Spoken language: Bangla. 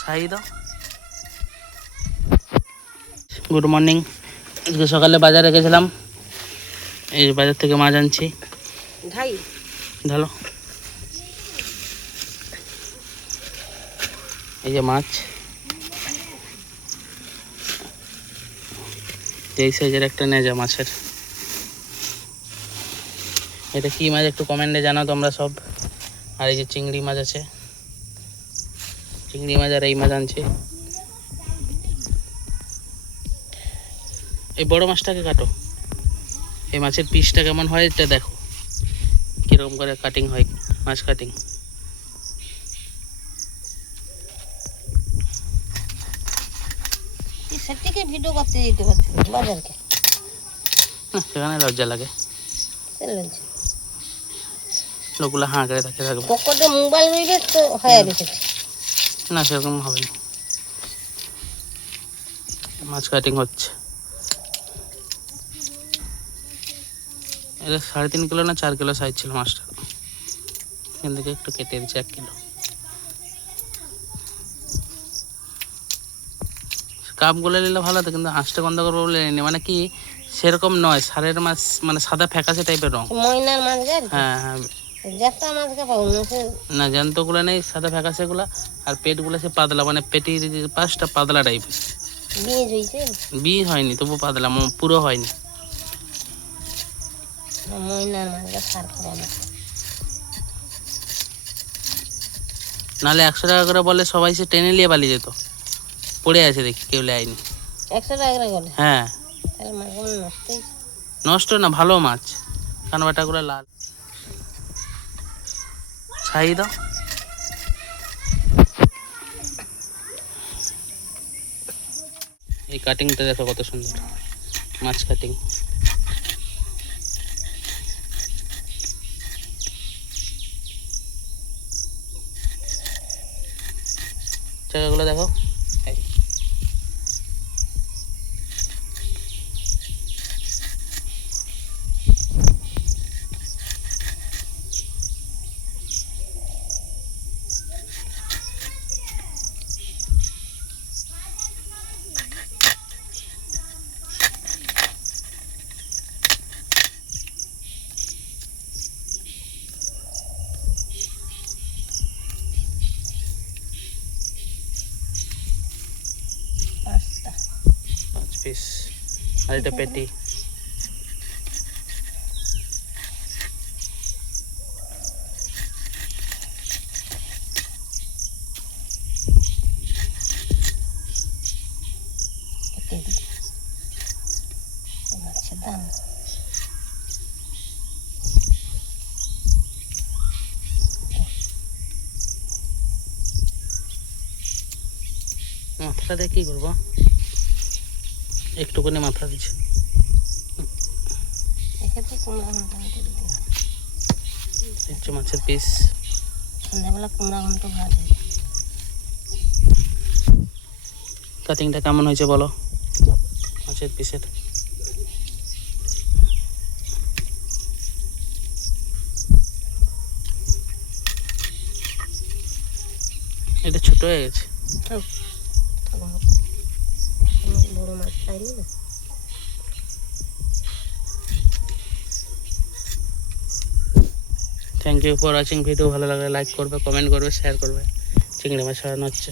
ছাই দাও। Good morning. আজকে সকালে বাজারে গেছিলাম, এই বাজার থেকে মাছ আনছি। ঢালো। এই যে মাছ, এই সাইজের একটা নেজা মাছের। এটা কি মাছ একটু কমেন্টে জানাও তোমরা সব। আর এই যে চিংড়ি মাছ আছে, চিংড়ি মাছ আর এই মাছ আনছি। এই বড় মাছটাকে কাটো। এই মাছের পিসটা কেমন হয় এটা দেখো, কিরকম করে কাটিং হয়, মাছ কাটিং। ভিডিও করতে যেতে পারছি বাজারকে, সেখানে লজ্জা লাগে, লোকগুলো হাঁ করে থাকে থাকবে। পকেটে মোবাইল রইবে তো হয়ে রেখেছি। না সেরকম হবে না, মাছ কাটিং হচ্ছে। এটা 3.5 কিলো না 4 কিলো সাইজ ছিল মাছটা, এখান থেকে একটু কেটে দিচ্ছে 1 কিলো। কাপগুলো নিলে ভালো হতো, কিন্তু হাঁসটা বন্ধ করবো বলে নিই। মানে কি সেরকম নয়, সারের মাছ মানে সাদা ফ্যাকাশে টাইপের রং। ময়নার মাছ গাছ, হ্যাঁ হ্যাঁ, জ্যাঠা মাছ কা পাবো না জ্যান্তগুলো নেই, সাদা ফ্যাকাশেগুলো। আর পেটগুলো সে পাতলা, মানে পেটির পাশটা পাতলা টাইপের। বীজ হয়েছে, বীজ হয়নি তবু পাতলা, পুরো হয়নি। ময়নার মাছ গা সার খাওয়া না। নাহলে 100 টাকা করে বলে সবাই, সে টেনে নিয়ে পালিয়ে যেত। পড়ে আছে দেখি, কেউ নেয়নি। 100 টাকা করে বলে? হ্যাঁ, তাহলে মাছগুলো নষ্টই। নষ্ট না, ভালো মাছ, কানবাটাগুলো লাল। ছাই দাও। এই কাটিংটা দেখো কত সুন্দর, মাছ কাটিং। জায়গাগুলো দেখো, পাঁচটা 5 পিস। আর এটা পেটি। মাছের দাম মাথাটা দিয়ে কি করবো, একটুখানি মাথা দিচ্ছে। এক্ষেত্রে কুমড়া ঘন্ট দিতে হয়। হচ্ছে মাছের পিস। সন্ধ্যাবেলা কুমড়া ঘন্ট ভাত হয়। কাটিংটা কেমন হয়েছে বলো মাছের পিসের? এটা ছোট হয়ে গেছে। বড় মাছ চাইনি না। Thank you for watching video. ভালো লাগলে লাইক করবে, কমেন্ট করবে, শেয়ার করবে। চিংড়ি মাছ ছাড়ানো হচ্ছে।